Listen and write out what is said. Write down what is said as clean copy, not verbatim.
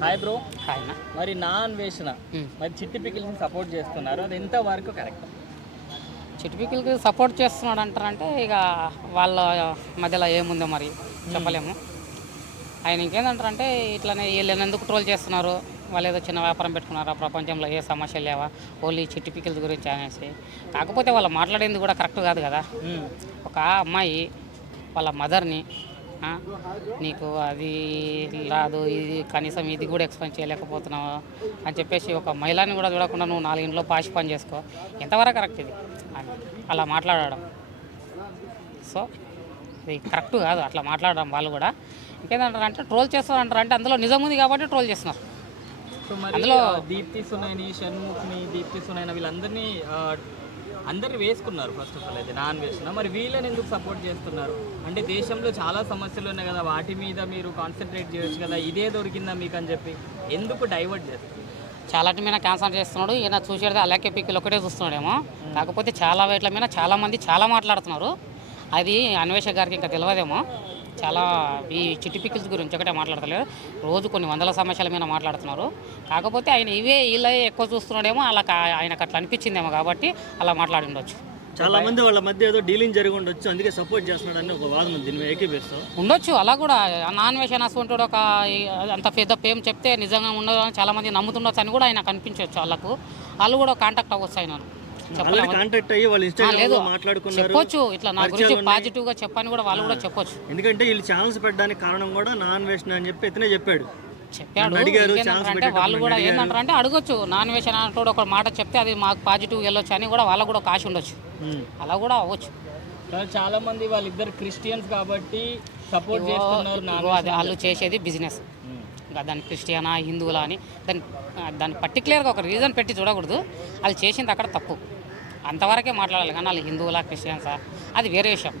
Hi bro. Hi అన్న. మరి నా అన్వేషణ మరి చిట్టి పికిల్ని సపోర్ట్ చేస్తున్నారు, అది ఎంత వరకు కరెక్ట్? చిటిపికలకి సపోర్ట్ చేస్తున్నాడు అంటారంటే ఇక వాళ్ళ మధ్యలో ఏముందో మరి చెప్పలేము. ఆయన ఇంకేందంటారంటే ఇట్లనే వీళ్ళని ఎందుకు ట్రోల్ చేస్తున్నారు, వాళ్ళు ఏదో చిన్న వ్యాపారం పెట్టుకున్నారా, ప్రపంచంలో ఏ సమస్యలు లేవా, ఓన్లీ చిట్టిపికల గురించి అనేసి. కాకపోతే వాళ్ళు మాట్లాడేది కూడా కరెక్ట్ కాదు కదా. ఒక అమ్మాయి వాళ్ళ మదర్ని నీకు అది రాదు, ఇది కనీసం ఇది కూడా ఎక్స్ప్లెయిన్ చేయలేకపోతున్నావు అని చెప్పేసి ఒక మహిళని కూడా చూడకుండా నువ్వు 4 ఇంట్లో పాషి పని చేసుకో, ఎంతవరకు కరెక్ట్ ఇది అని అలా మాట్లాడడం. సో ఇది కరెక్ట్ కాదు అట్లా మాట్లాడడం. వాళ్ళు కూడా ఇంకేంటంటారంటే ట్రోల్ చేస్తారంటారంటే అందులో నిజం ఉంది కాబట్టి ట్రోల్ చేస్తున్నారు. సో మరి అందులో దీప్తి సునైని, షణ్ముఖ్ని, దీప్తి సునైన వీళ్ళందరినీ అందరినీ వేసుకున్నారు. ఫస్ట్ ఆఫ్ ఆల్ అయితే నా అన్వేషణ, మరి వీళ్ళని ఎందుకు సపోర్ట్ చేస్తున్నారు? అంటే దేశంలో చాలా సమస్యలు ఉన్నాయి కదా, వాటి మీద మీరు కాన్సన్ట్రేట్ చేయొచ్చు కదా, ఇదే దొరికిందా మీకు అని చెప్పి ఎందుకు డైవర్ట్ చేస్తారు? చాలాటి మీద క్యాన్సర్ చేస్తున్నాడు. ఈయన చూసేది అలాగే పిక్కులు ఒకటే చూస్తున్నాడేమో. కాకపోతే చాలా వేట్ల మీద చాలామంది చాలా మాట్లాడుతున్నారు. అది అన్వేష గారికి ఇంకా తెలియదేమో. చాలా ఈ చిట్టి పికిల్స్ గురించి ఒకటే మాట్లాడతలేరు, రోజు కొన్ని వందల సమస్యల మీద మాట్లాడుతున్నారు. కాకపోతే ఆయన వీళ్ళే ఎక్కువ చూస్తున్నాడేమో, అలా ఆయనకు అట్లా అనిపించిందేమో కాబట్టి అలా మాట్లాడి ఉండొచ్చు. చాలా మంది వాళ్ళ మధ్య ఏదో డీలింగ్ జరిగి ఉండొచ్చు, అందుకే సపోర్ట్ చేస్తున్నాడని ఒక వాదన ఉంది. దీన్ని ఏకీపిస్తాం ఉండొచ్చు. అలా కూడా నాన్ వేషన్ అసుకుంటాడు ఒక అంత పెద్ద పేం చెప్తే నిజంగా ఉండదు చాలా మంది నమ్ముతుండొచ్చు అని కూడా ఆయన కనిపించవచ్చు. వాళ్ళు కూడా కాంటాక్ట్ అవ్వచ్చు ఆయన కాంటాక్ట్ అయ్యి వాళ్ళు ఇన్స్టాగ్రామ్ లో మాట్లాడుకున్నారు, చెప్పొచ్చు. ఇట్లా నా గురించి పాజిటివ్ గా చెప్పని కూడా వాళ్ళు కూడా చెప్పొచ్చు. ఎందుకంటే వీళ్ళు ఛానల్స్ పెట్టడానికి కారణం కూడా నాన్ వేషన్ అని చెప్పి ఇతనే చెప్పాడు. అంటే వాళ్ళు కూడా ఏంటంటారంటే అడగొచ్చు. నాన్ వేషన్ అంటూ ఒక మాట చెప్తే అది మాకు పాజిటివ్ వెళ్ళొచ్చు అని కూడా వాళ్ళకు కూడా కాశ ఉండొచ్చు. అలా కూడా అవ్వచ్చు. చాలా మంది వాళ్ళిద్దరు క్రిస్టియన్స్ కాబట్టి సపోర్ట్ చేస్తున్నారు. అది వాళ్ళు చేసేది బిజినెస్. ఇంకా దాన్ని క్రిస్టియనా హిందువులా అని దాన్ని పర్టికులర్గా ఒక రీజన్ పెట్టి చూడకూడదు. వాళ్ళు చేసింది అక్కడ తప్పు, అంతవరకే మాట్లాడాలి. కానీ వాళ్ళు హిందువులా క్రిస్టియన్సా అది వేరే విషయం.